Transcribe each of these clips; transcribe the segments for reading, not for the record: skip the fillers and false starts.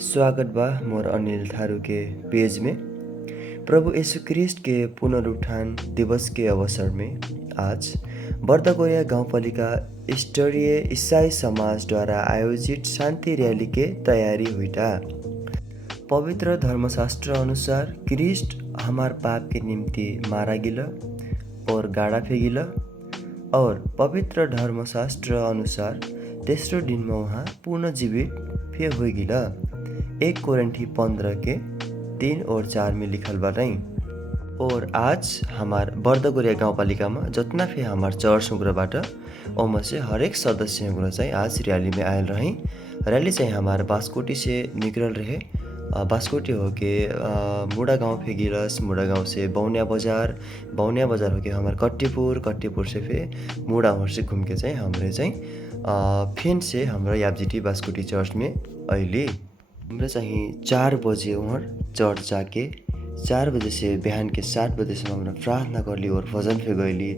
स्वागत बा मोर अनिल थारू के पेज में। प्रभु यीशु क्रिस्ट के पुनरुत्थान दिवस के अवसर में आज बर्दगोया गाउँपालिका स्तरीय ईसाई समाज द्वारा आयोजित शांति रैली के तैयारी हुईटा। पवित्र धर्मशास्त्र अनुसार क्रिस्ट हमार पाप के निम्ति मारा गिला और गाड़ा फेगिला और पवित्र धर्मशास्त्र अनुसार तेस्रो दिन में वहाँ पुनर्जीवित फिर हो गिला। 1 कोरिन्थी 15 के 3 और 4 में लिखल बा नहीं। और आज हमार बर्दगोरिया गाउँपालिका में जितना भी हमार चर्च हुँबाट ओमा से हरेक सदस्य हुँगुरा चाहिँ आज रैली में आयल रही। रैली चाहिँ हमार बास्कोटी से निकल रहे। बास्कोटी हो के मुड़ा गांव फेगिरस, मुड़ा गांव से बौनिया बाजार हो के हमार कट्टीपुर से फिर मुड़ा होर से घूम के चाहिँ हमरे चाहिँ फिन से हाम्रो याबजिटी बास्कोटी चर्च में अहिले हाम्रो चाहिँ 4 बजे वहाँ चर्च जाके 4 बजे से बिहान के 7 बजेसम्म हमरा प्रार्थना करली और भजन फे गईली।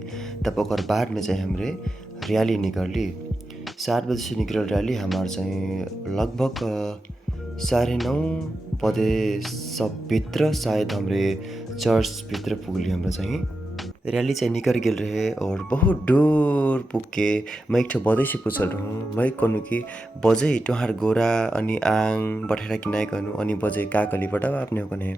तब ओकर बाद में चाहिँ हमरे रैली निकलली। 7 बजे से निकल रैली हमार चाहिँ लगभग 9:30 बजे सब भित्र शायद हमरे चर्च भित्र पुगली। हाम्रो चाहिँ रैली चाहिँ निकल गेल रहे और बहुत दूर पुग के मैं एक बजे से पूछल रहूँ। मैं कहूँ कि बजे तुहार गोरा अनि आंग बैठा कि नहीं कहूँ अनि बजे का कली बटा आपने कने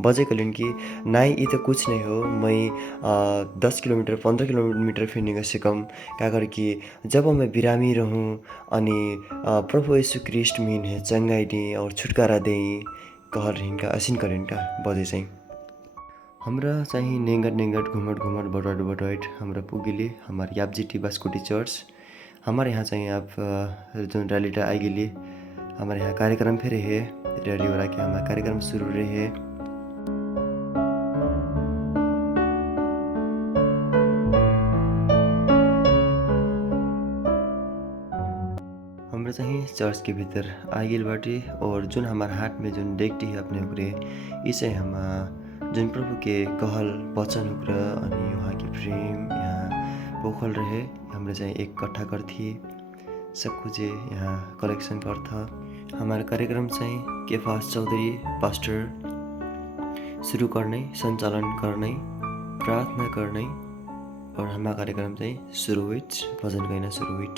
बजे कलिन कि नहीं ये तो कुछ नहीं हो। मैं 10 किलोमीटर 15 किलोमीटर फिरने सिकम का कर कि जब मैं बिरामी रहूँ अनि प्रभु यीशु क्रिस्ट मीन है चंगाई दी और छुटकारा दें कहल रहिन का असिन करें का बजे चाहिँ हमरा चाहिँ नेंगट घुमट बटवाट हमरा पुगिली हमार याबजिटी बास्कोटी चर्च। हमारे यहाँ चाहिँ आप जो रैलीटा आई गेली। हमारे यहाँ कार्यक्रम फिर है रैली हो के हमारा कार्यक्रम शुरू रहे। हमरा चाहिँ चर्च के भीतर आई गेल बाटी और जुन हमार हाथ में जुन देखती है अपने उपरे ये चाहिँ हम जुन प्रभु के कहल वचन उपर अनि वहाँ की प्रेम यहाँ पोखल रहे। हमरे चाहिँ एक इकट्ठा करथी सब कुछ यहाँ कलेक्शन करथा। हमारा कार्यक्रम चाहिँ केफास चौधरी पास्टर शुरू करने संचालन करने प्रार्थना करने और हमारा कार्यक्रम चाहिँ शुरू हुई भजन गाना शुरू हुई।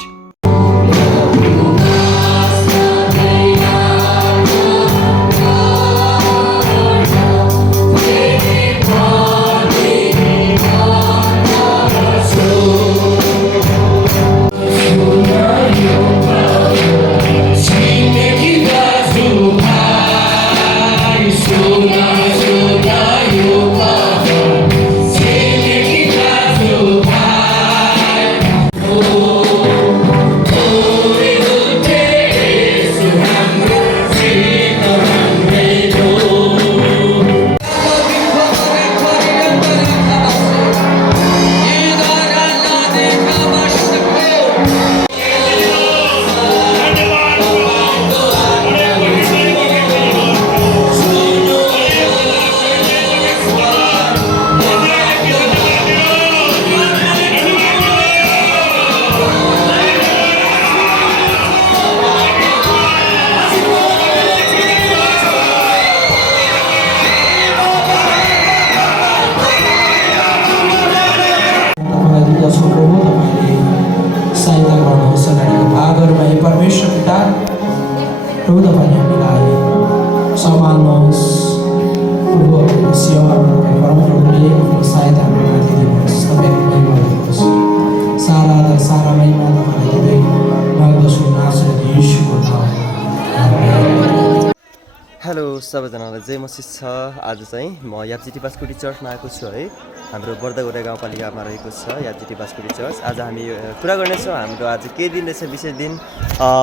परमेश्वर पिता प्रभु तपाईले हामीलाई सम्हाल्नुहोस्। प्रभु आफ्नो सेवामा तपाईँ परमप्रभुले आफ्नो सहायता हाम्रो माथि दिनुहोस्। तपाईँको महिमा गर्नुहोस्। सारा आदर सारा महिमा तपाईँलाई दिँदै माग्दछु नासरत येशूको नाममा आमेन। हेलो सबैजनालाई जय मसीह छ। आज चाहिँ म याबजिटी बास्कोटी चर्चमा आएको छु है। हाम्रो बर्दगोरिया गाउँपालिकामा रहेको छ याबजिटी बास्कोटी चर्च। आज हामी कुरा गर्नेछौँ हाम्रो आज के दिन रहेछ विशेष दिन।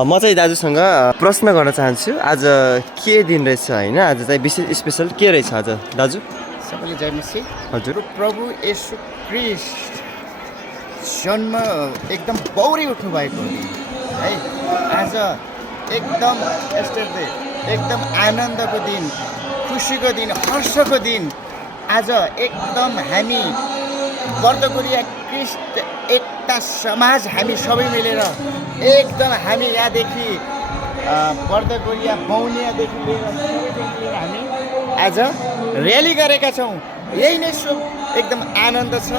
म चाहिँ दाजुसँग प्रश्न गर्न चाहन्छु आज के दिन रहेछ होइन। आज चाहिँ विशेष स्पेसल के रहेछ आज दाजु? सबैले जय मसीह। हजुर प्रभु येशू क्रिस्ट जन्म एकदम बौरी उठ्नु भएको दिन है। आज एकदम यस्टरडे एकदम आनन्दको दिन, खुसीको दिन, हर्षको दिन। आज एकदम हामी बर्दगोरिया क्रिस्ट एकता समाज हामी सबै मिलेर एकदम हामी यहाँदेखि बर्दगोरिया बौनियादेखि लिएर सबैदेखि लिएर हामी आज र्याली गरेका छौँ। यही नै शुभ एकदम आनन्द छ।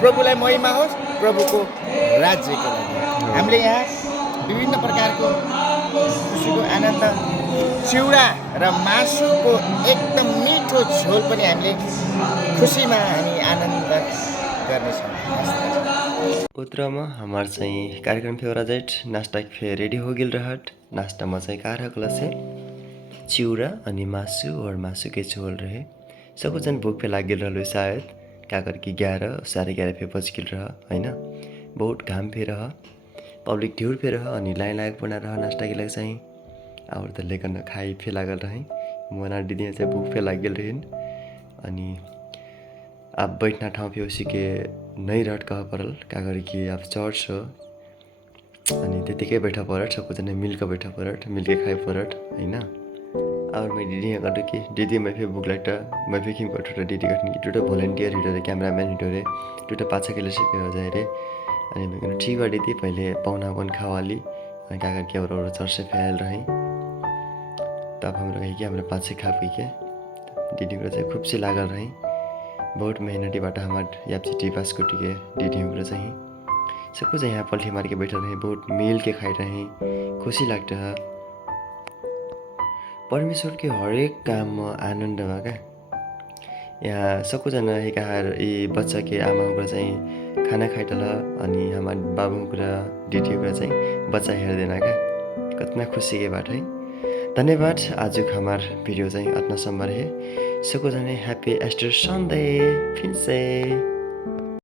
प्रभुलाई महिमा होस्, प्रभुको राज्यको लागि हामीले यहाँ विभिन्न प्रकारको खुसीको आनन्द, चिउरा र मासुको एकदम मिठो झोल पनि हामीले खुसीमा हामी आनन्द गर्नेछौँ। उत्तरमा हमार चाहिँ कार्यक्रम फेवरा जाइट नाश्ता फे रेडी हो गिल रहट। नाश्तामा चाहिँ का रहल से चिउरा अनि मासु और मासु के झोल रहे। सबैजना भोक पे लाग गिल रहलो शायद क्या करके 11 पे बज गिल रह होइन। बहुत घाम फे रह, पब्लिक ढ्युर फे रह अनि लाइन लाग बना रह नाश्ता के लागि चाहिँ। और त लेकन खाइ फे लागल रहे। मना दिदी चाहिँ भोक फे लाग गिल रहन अनि अब बैठना ठाउँ पे उसी के नहीं रहट कह परल क्या करी कि अब चर्च हो अनि त्यतिकै बैठा परट। सबैजना मिलकर बैठा परट, मिलके खाइ परट होइन। और मैं दीदी यहाँ कि दीदी मैं फिर बुक लाइट मैं फिर किम कटोरा दीदी कटनी टूटा वॉलंटियर हिटो रे कैमरामैन हिटो रे टूटा पाछा के लिए सिपे हो जाए रे अनि मैं कहना ठीक बाड़ी थी पहले पाउना बन खावाली अनि क्या करके और चर्च से फैल रही। तब हम लोग कि हमारे पास से खा पी के दीदी को चाहिँ खूब सी लागल रही। बहुत मेहनती बाटा हमारे याप से टी पास को टिके दीदी को चाहिँ सब कुछ यहाँ पल्टी मार के बैठे रहे, बहुत मिल के खाई रहे, खुशी लगता है। परमेश्वर के हरेक काम में आनंद बा क्या। यहाँ सबैजना यी बच्चा के आमा चाहिँ खाना खाइटल अनि हमार बाबू कुरा दिदी कुरा चाहिँ बच्चा हेर्दैन क्या। कतना खुसी के बात है। धन्यवाद। आज हमार भिडियो चाहिँ अतना सम्म रहे। सबैजना ह्याप्पी एस्टर सन्डे फिर से।